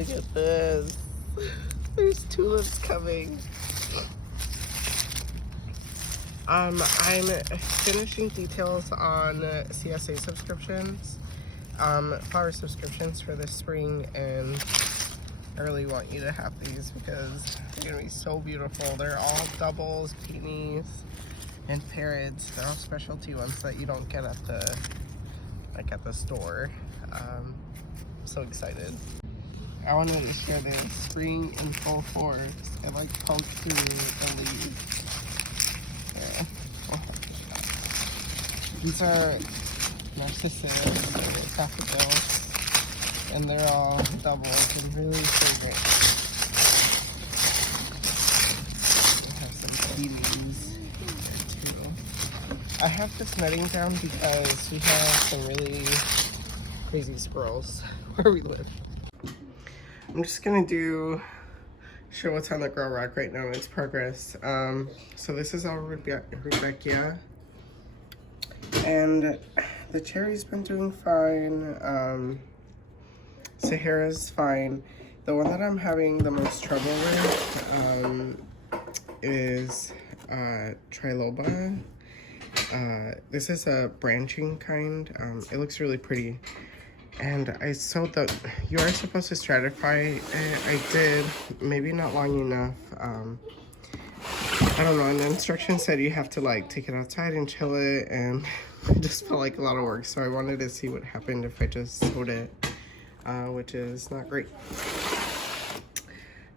look at this. There's tulips coming. I'm finishing details on CSA subscriptions, flower subscriptions for this spring, and I really want you to have these because they're gonna be so beautiful. They're all doubles, peonies, and parrots. They're all specialty ones that you don't get at the store. So excited. I wanted to share this spring in full force. It like poked through the leaves. Yeah. These are narcissus and daffodils, and they're all doubles and really fragrant. I have some peonies here too. I have this netting down because we have some really crazy squirrels where we live. I'm just gonna show what's on the grow rack right now in its progress. So this is our Rebecca, and the cherry's been doing fine. Sahara's fine. The one that I'm having the most trouble with is Triloba. This is a branching kind. It looks really pretty. And I sewed you are supposed to stratify it. I did, maybe not long enough. I don't know, and the instructions said you have to like take it outside and chill it, and it just felt like a lot of work. So I wanted to see what happened if I just sewed it, which is not great.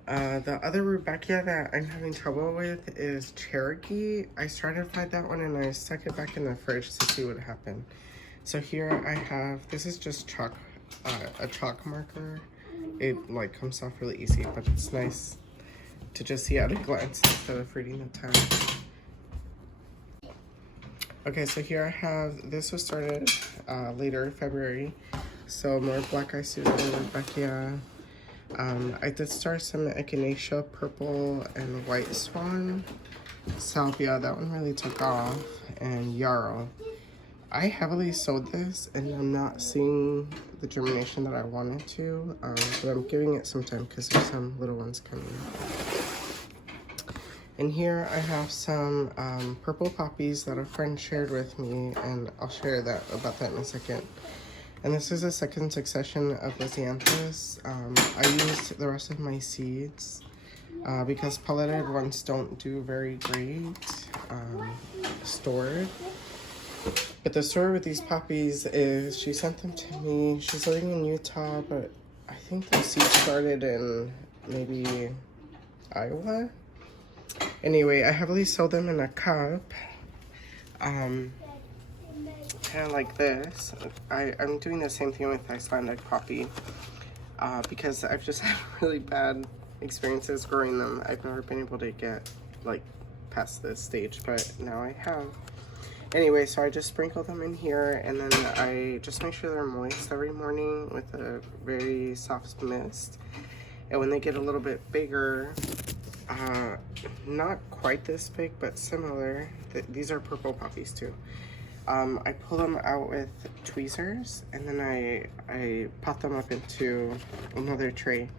The other Rebecca that I'm having trouble with is Cherokee. I stratified that one and I stuck it back in the fridge to see what happened. So here I have, this is just chalk, a chalk marker. It like comes off really easy, but it's nice to just see at a glance instead of reading the tag. Okay, so here I have, this was started later February. So more Black Eye Susan, Rebecca. I did start some Echinacea, Purple and White Swan. Salvia, that one really took off, and Yarrow. I heavily sowed this and I'm not seeing the germination that I wanted to, but I'm giving it some time because there's some little ones coming. And here I have some purple poppies that a friend shared with me, and I'll share about that in a second. And this is a second succession of Lysianthus. I used the rest of my seeds because pelleted ones don't do very great stored. But the story with these poppies is she sent them to me. She's living in Utah, but I think the seeds started in maybe Iowa. Anyway, I heavily sowed them in a cup. Kind of like this. I'm doing the same thing with Icelandic poppy because I've just had really bad experiences growing them. I've never been able to get like past this stage, but now I have. Anyway, so I just sprinkle them in here, and then I just make sure they're moist every morning with a very soft mist. And when they get a little bit bigger, not quite this big, but similar, these are purple poppies too. I pull them out with tweezers, and then I pot them up into another tray.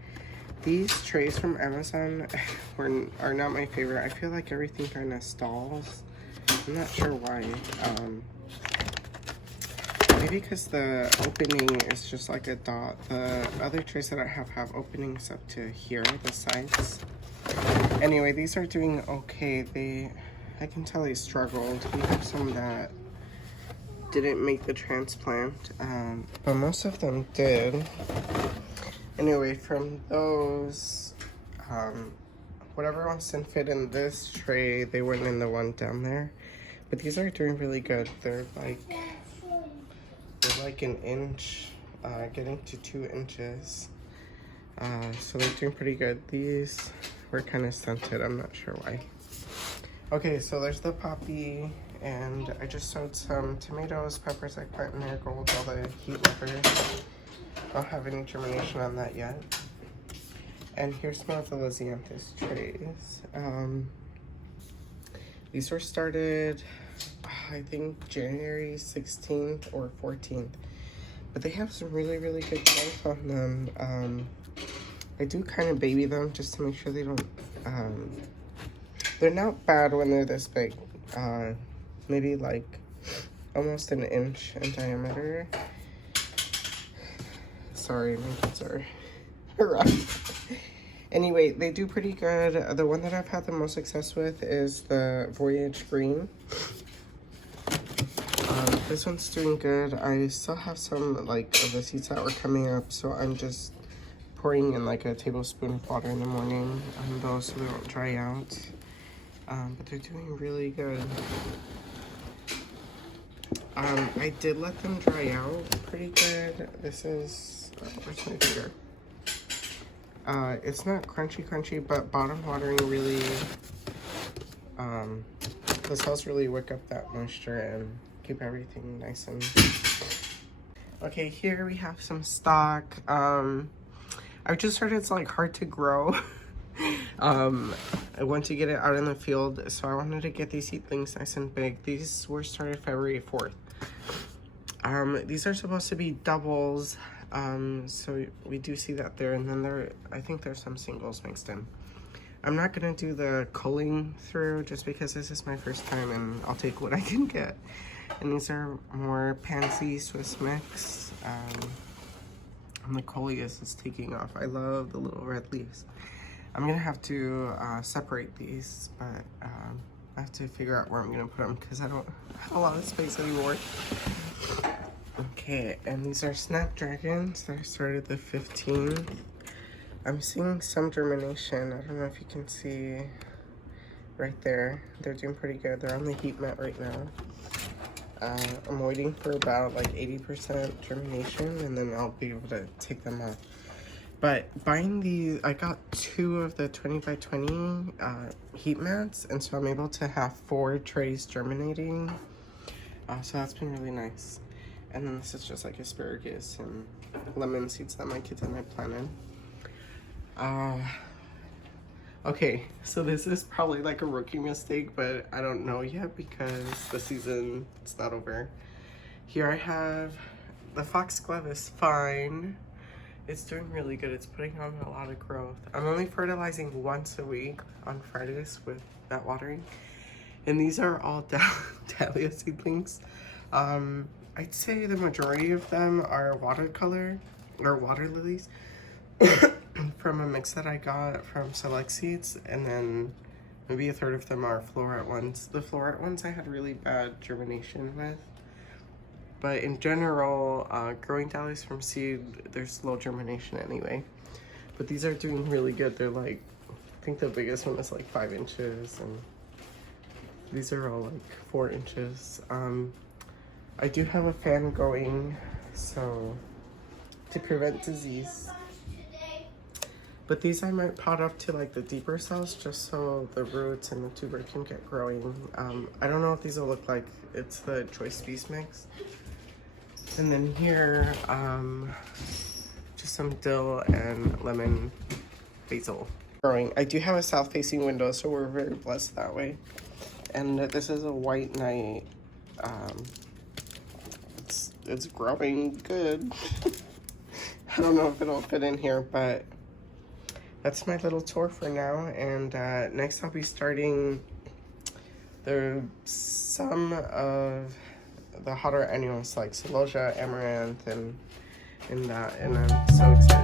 These trays from Amazon are not my favorite. I feel like everything kind of stalls. I'm not sure why. Maybe because the opening is just like a dot. The other trays that I have openings up to here, the sides. Anyway, these are doing okay. I can tell they struggled. We have some that didn't make the transplant, but most of them did. Anyway, from those, whatever ones didn't fit in this tray, they went in the one down there. But these are doing really good. They're like an inch, getting to 2 inches. So they're doing pretty good. These were kind of stunted. I'm not sure why. Okay, so there's the poppy, and I just sowed some tomatoes, peppers, eggplant, marigold, all the heat lovers. I don't have any germination on that yet. And here's more of the Lysianthus trays. These were started, I think, January 16th or 14th. But they have some really, really good growth on them. I do kind of baby them just to make sure they don't, they're not bad when they're this big. Maybe like almost an inch in diameter. Sorry, my kids are rough. Anyway, they do pretty good. The one that I've had the most success with is the Voyage Green. This one's doing good. I still have some like of the seeds that were coming up, so I'm just pouring in like a tablespoon of water in the morning on those so they don't dry out. But they're doing really good. I did let them dry out pretty good. This is, where's my finger? It's not crunchy, but bottom watering really, the cells really wick up that moisture and keep everything nice and... Okay, here we have some stock. I've just heard it's like hard to grow. I want to get it out in the field, so I wanted to get these seedlings nice and big. These were started February 4th. These are supposed to be doubles, so we do see that there, and then I think there's some singles mixed in. I'm not gonna do the culling through just because this is my first time and I'll take what I can get. And these are more pansy Swiss mix. And the coleus is taking off. I love the little red leaves. I'm gonna have to separate these, but I have to figure out where I'm gonna put them because I don't have a lot of space anymore. Okay, and these are snapdragons that I started the 15th. I'm seeing some germination. I don't know if you can see right there. They're doing pretty good. They're on the heat mat right now. I'm waiting for about like 80% germination and then I'll be able to take them off. But buying these, I got 2 of the 20 by 20 heat mats, and so I'm able to have 4 trays germinating. So that's been really nice. And then this is just like asparagus and lemon seeds that my kids and I planted. Okay, so this is probably like a rookie mistake, but I don't know yet because the season is not over. Here I have the foxglove is fine. It's doing really good. It's putting on a lot of growth. I'm only fertilizing once a week on Fridays with that watering. And these are all dahlia seedlings. I'd say the majority of them are watercolor or water lilies from a mix that I got from Select Seeds, and then maybe a third of them are floret ones. The floret ones I had really bad germination with, but in general, growing dahlias from seed, there's low germination anyway. But these are doing really good. They're like, I think the biggest one is like 5 inches, and these are all like 4 inches. I do have a fan going, so to prevent disease. But these I might pot up to like the deeper cells just so the roots and the tuber can get growing. I don't know what these will look like. It's the Choice Beast mix. And then here, just some dill and lemon basil growing. I do have a south facing window, so we're very blessed that way. And this is a white knight. It's growing good. I don't know if it'll fit in here, but that's my little tour for now. And next I'll be starting some of the hotter annuals like celosia, amaranth, and that. And I'm so excited.